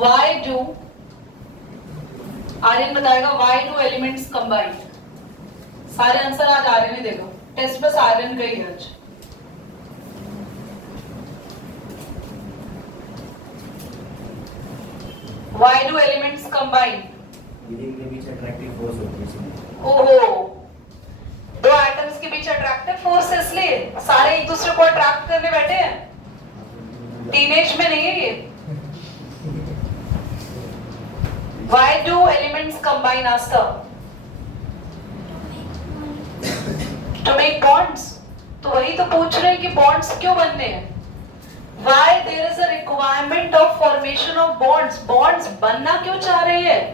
why do Aryan बताएगा why do elements combine? सारे answer आज आर्यन ही देगा, टेस्ट बस आर्यन का ही है आज। Why do elements combine? के बीच अट्रैक्टिव फोर्स होती है इसलिए। ओहो, दो एटम्स के बीच अट्रैक्टिव फोर्स इसलिए सारे एक दूसरे को अट्रैक्ट करने बैठे हैं। टीनेज में नहीं है ये। Why do elements combine, Asta? To make bonds. तो वही तो पूछ रहे हैं कि bonds क्यों बनने हैं? Why there is a requirement of formation of bonds? Bonds बनना क्यों चाह रहे हैं?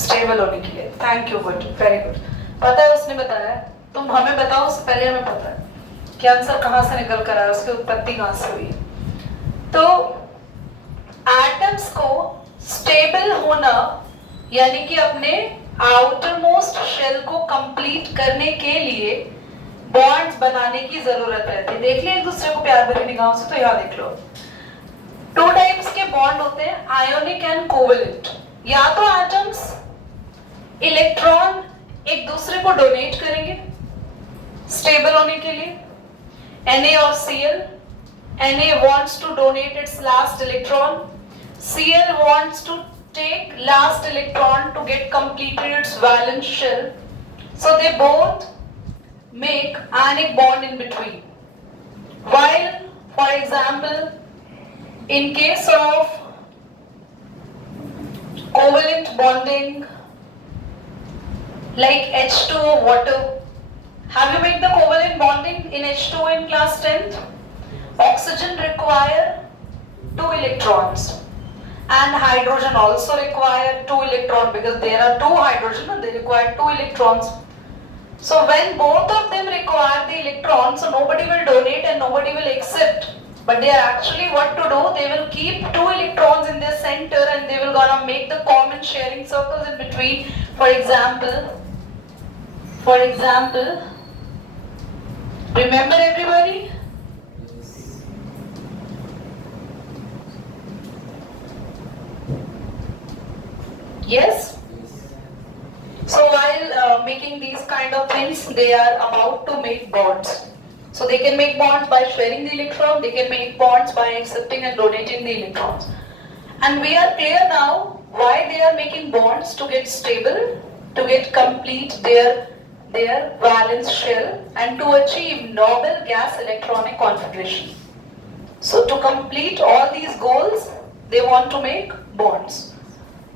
Stable होने के लिए। Thank you, good, very good. पता है उसने बताया, तुम हमें बताओ उससे पहले हमें पता है कि आंसर कहाँ से निकल कर आया, उसकी उत्पत्ति कहाँ से हुई। तो एटम्स को स्टेबल होना यानी कि अपने आउटर मोस्ट शेल को कंप्लीट करने के लिए बॉन्ड्स बनाने की जरूरत रहती है। देख लिया एक दूसरे को प्यार भरी निगाहों से, तो यहाँ देख लो। टू टाइप्स के बॉन्ड होते हैं, आयोनिक एंड कोवेलेंट। या तो एटम्स इलेक्ट्रॉन एक दूसरे को डोनेट करेंगे स्टेबल होने के लिए, Na और Cl। Na wants to donate its last electron, Cl wants to take last electron to get completed its valence shell, so they both make ionic bond in between. While, for example, in case of covalent bonding like H2O water, have you made the covalent bonding in H2O in class 10th? Oxygen require 2 electrons and hydrogen also require 2 electrons because there are 2 hydrogen and they require 2 electrons. So when both of them require the electrons, so nobody will donate and nobody will accept, but they are actually what to do, they will keep 2 electrons in their center and they will gonna make the common sharing circles in between. For example, remember everybody? Yes? So while making these kind of things, they are about to make bonds. So they can make bonds by sharing the electron, they can make bonds by accepting and donating the electrons. And we are clear now why they are making bonds: to get stable, to get complete their valence shell, and to achieve noble gas electronic configuration. So to complete all these goals, they want to make bonds.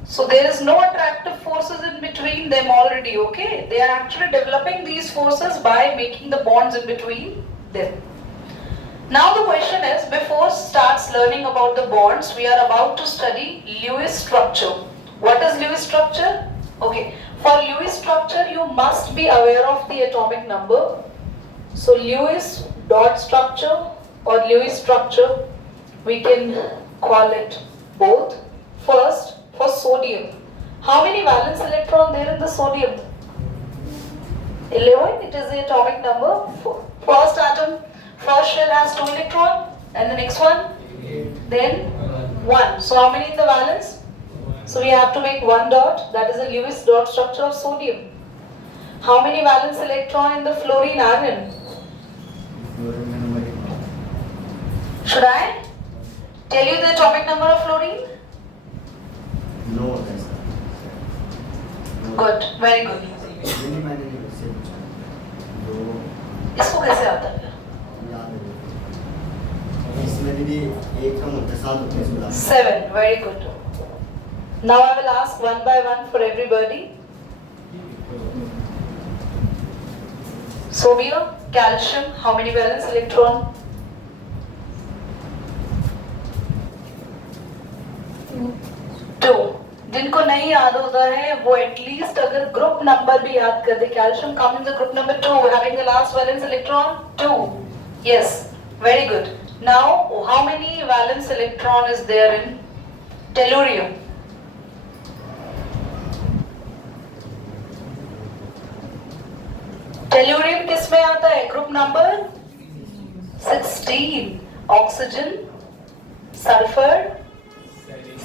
So there is no attractive forces in between them already, okay? They are actually developing these forces by making the bonds in between them. Now the question is, before starts learning about the bonds, we are about to study Lewis structure. What is Lewis structure? Okay, for Lewis structure, you must be aware of the atomic number. So Lewis dot structure or Lewis structure, we can call it both. First, for sodium, how many valence electron there in the sodium? 11. It is the atomic number. First atom, first shell has 2 electron, and the next one, then 1. So how many in the valence? So we have to make 1 dot. That is the Lewis dot structure of sodium. How many valence electron in the fluorine ion? Should I tell you the atomic number of fluorine? No, Good, very good. इसको कैसे आता है? इसमें दीदी एक कम होता है, 7 होते हैं इसमें। 7, very good. Now I will ask one by one for everybody. Sodium, calcium, how many valence electron? 2. जिनको नहीं याद होता है वो एटलीस्ट अगर ग्रुप नंबर भी याद कर दे. Calcium come in the group number 2 having the last valence electron 2. Yes, very good. Now how many valence electron is there in tellurium? Tellurium किस में आता है? Group number 16. Oxygen, sulphur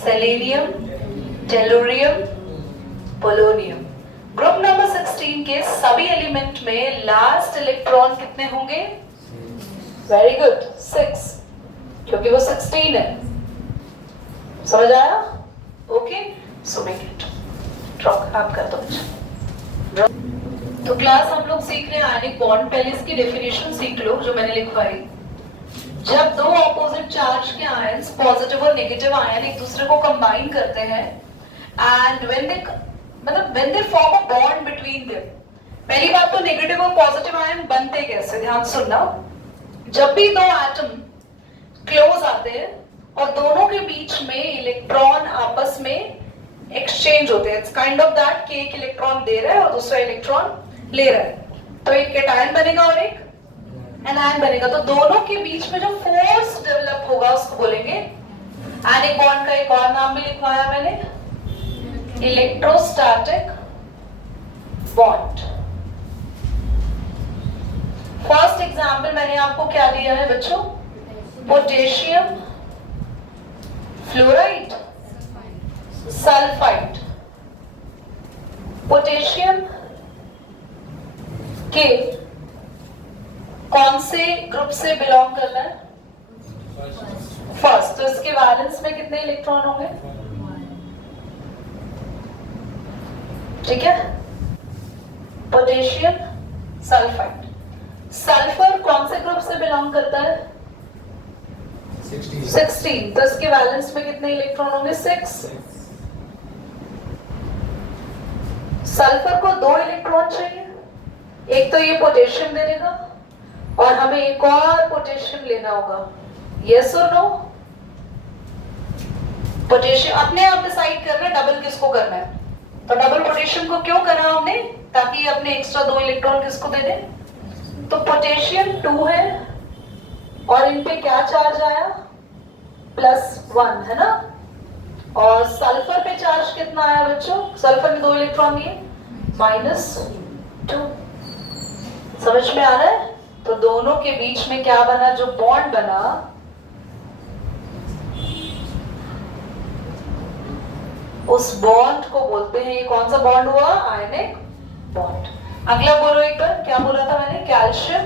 selenium, tellurium, polonium. Group number 16 के सभी element में last electron कितने होंगे? Very good, 6, क्योंकि वो 16 है। समझ आया? Okay, so make it drop. आप कर दो बच्चा। तो क्लास हम लोग सीख रहे हैं आयनिक बॉन्ड। पहले इसकी डेफिनेशन सीख लो जो मैंने लिखवाई। जब दो ऑपोजिट चार्ज के आयंस, पॉजिटिव और नेगेटिव आयन, एक दूसरे को कंबाइन करते हैं and when they form a bond between them. पहली बात तो नेगेटिव और पॉजिटिव आयन बनते कैसे, ध्यान सुनना। जब भी दो एटम क्लोज आते हैं और दोनों के बीच में इलेक्ट्रॉन आपस में एक्सचेंज होते हैं, इट्स काइंड ऑफ दैट कि एक इलेक्ट्रॉन दे रहा है और दूसरा इलेक्ट्रॉन ले रहा है, तो एक कैटायन बनेगा और एक एनायन बनेगा। तो दोनों के बीच में जो फोर्स डेवलप होगा उसको बोलेंगे आयनिक बॉन्ड। का एक और नाम भी लिखवाया मैंने, इलेक्ट्रोस्टैटिक बॉन्ड। फर्स्ट एग्जांपल मैंने आपको क्या दिया है बच्चों? Potassium fluoride, sulphide. पोटेशियम के कौन से ग्रुप से बिलोंग करना है? फर्स्ट। तो इसके वैलेंस में कितने इलेक्ट्रॉन होंगे? ठीक है, पोटेशियम, सल्फाइड। सल्फर कौन से ग्रुप से बिलोंग करता है? 16। तो इसके वैलेंस में कितने इलेक्ट्रॉन होंगे? 6। सल्फर को 2 इलेक्ट्रॉन चाहिए, एक तो ये पोटेशियम दे देगा और हमें एक और पोटेशियम लेना होगा। यस और नो? पोटेशियम अपने आप डिसाइड करना है डबल किसको करना है। तो डबल पोटेशियम को क्यों करा हमने? ताकि अपने एक्स्ट्रा 2 इलेक्ट्रॉन किसको दे दे। तो पोटेशियम 2 है और इन पे क्या चार्ज आया? +1 है ना। और सल्फर पे चार्ज कितना आया बच्चों? सल्फर में 2 इलेक्ट्रॉन लिए, -2। समझ में आ रहा है? तो दोनों के बीच में क्या बना? जो बॉन्ड बना उस बॉन्ड को बोलते हैं, ये कौन सा बॉन्ड हुआ? Ionic bond. अगला बोलो एक बार, क्या बोला था मैंने? कैल्शियम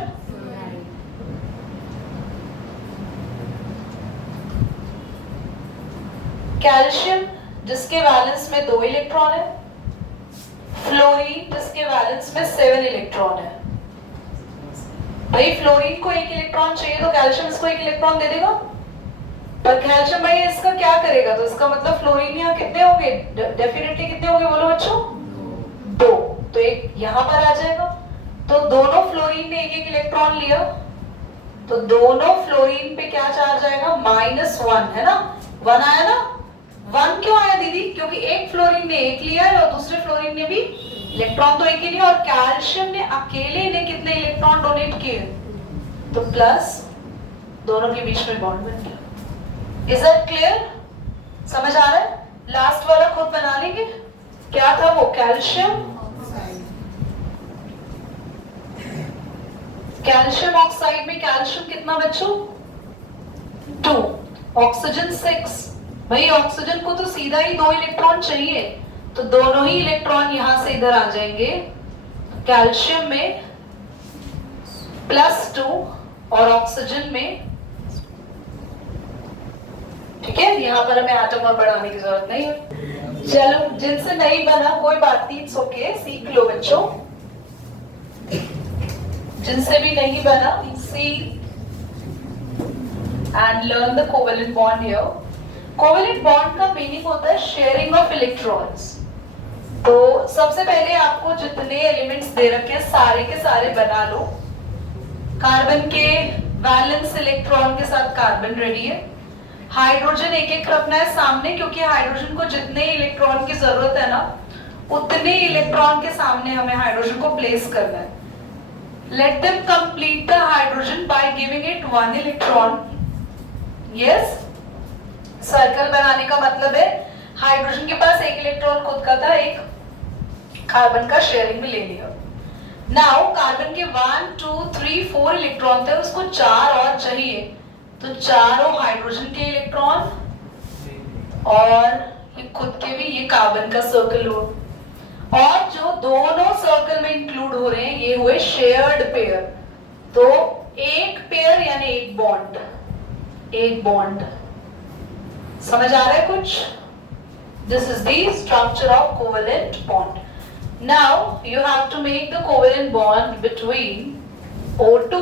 कैल्शियम जिसके वैलेंस में 2 इलेक्ट्रॉन है, फ्लोरीन जिसके वैलेंस में 7 इलेक्ट्रॉन है। भाई फ्लोरीन को 1 इलेक्ट्रॉन चाहिए तो कैल्शियम इसको 1 इलेक्ट्रॉन दे देगा, पर कैल्शियम भाई इसका क्या करेगा? तो इसका मतलब फ्लोरीन यहाँ कितने होंगे? डेफिनेटली कितने होंगे बोलो बच्चों? 2। तो एक यहाँ पर आ जाएगा। तो दोनों फ्लोरीन ने 1-1 इलेक्ट्रॉन लिया, तो दोनों फ्लोरीन पे क्या चार्ज आएगा? -1 है ना। 1 आया ना। 1 क्यों आया दीदी? क्योंकि एक फ्लोरीन ने 1 लिया है और दूसरे फ्लोरीन ने भी इलेक्ट्रॉन तो 1 ही लिया, और कैल्शियम ने अकेले ने कितने इलेक्ट्रॉन डोनेट किए? तो प्लस, दोनों के बीच में बॉन्ड बन गया। Is that clear? समझ आ रहा है? लास्ट वाला खुद बना लेंगे। क्या था वो? कैल्शियम ऑक्साइड में कैल्शियम कितना बच्चों? 2। ऑक्सीजन 6। भाई ऑक्सीजन को तो सीधा ही 2 इलेक्ट्रॉन चाहिए, तो दोनों ही इलेक्ट्रॉन यहां से इधर आ जाएंगे। कैल्शियम में +2 और ऑक्सीजन में, ठीक है, यहां पर हमें आटम और बढ़ाने की जरूरत नहीं है। चलो, जिनसे नहीं बना कोई बात नहीं, इट्स ओके, सीख लो बच्चों। जिनसे भी नहीं बना, see and learn the covalent bond here. Covalent bond का मीनिंग होता है शेयरिंग ऑफ इलेक्ट्रॉन्स। तो सबसे पहले आपको जितने एलिमेंट्स दे रखे हैं सारे के सारे बना लो। कार्बन के वैलेंस इलेक्ट्रॉन के साथ कार्बन रेडी है। हाइड्रोजन एक एक रखना है सामने, क्योंकि हाइड्रोजन को जितने इलेक्ट्रॉन की जरूरत है ना, उतने इलेक्ट्रॉन के सामने हमें हाइड्रोजन को प्लेस करना है। Let them complete the hydrogen by giving it 1 electron. Yes, circle बनाने का मतलब है हाइड्रोजन के पास 1 इलेक्ट्रॉन खुद का था, एक कार्बन का शेयरिंग में ले लिया। नाउ कार्बन के 1 2 3 4 इलेक्ट्रॉन थे, उसको 4 और चाहिए, तो चारों हाइड्रोजन के इलेक्ट्रॉन और ये खुद के भी ये कार्बन का सर्कल हो, और जो दोनों सर्कल में इंक्लूड हो रहे हैं ये हुए शेयर्ड पेयर। तो एक पेयर यानी एक बॉन्ड, एक बॉन्ड। समझ आ रहा है कुछ? This is the structure of covalent bond. Now you have to make the covalent bond between O2।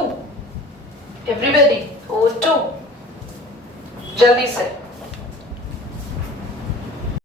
Everybody O2, जल्दी से।